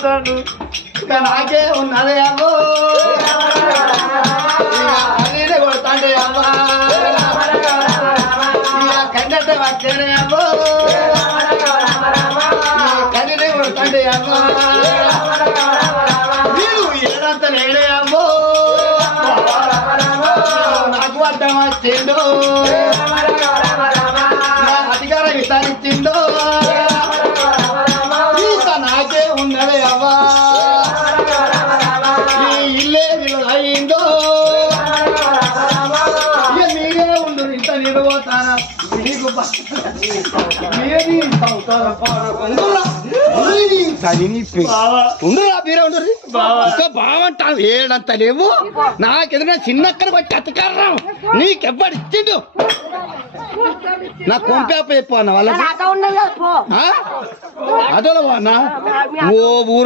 నాకే ఉన్నదే అమ్మో అదే కొడతాండే అమ్మా కన్నట్ట వచ్చేనే అమ్మో కన్నీనే కొడతాండే అమ్మా మీరు ఏదంత లేడే అమ్మో నాకు అర్థం వచ్చిందో అధికారం విచారించిందో నాకే ఉన్నదే అవ్వా ఈ ఇల్లే అయిందో మీరే ఉండు ఇంత నిలబోతానా మీకు ఉండరా మీరే ఉండరు ఇంకా బాగుంటాను ఏడంత లేవు నాకెదురైనా చిన్నక్కన బట్టి అత్తకారం నీకెవ్వడు ఇచ్చిండు నా కొంపేప చెప్పు అన్న వాళ్ళ అదోలా ఓ ఊరు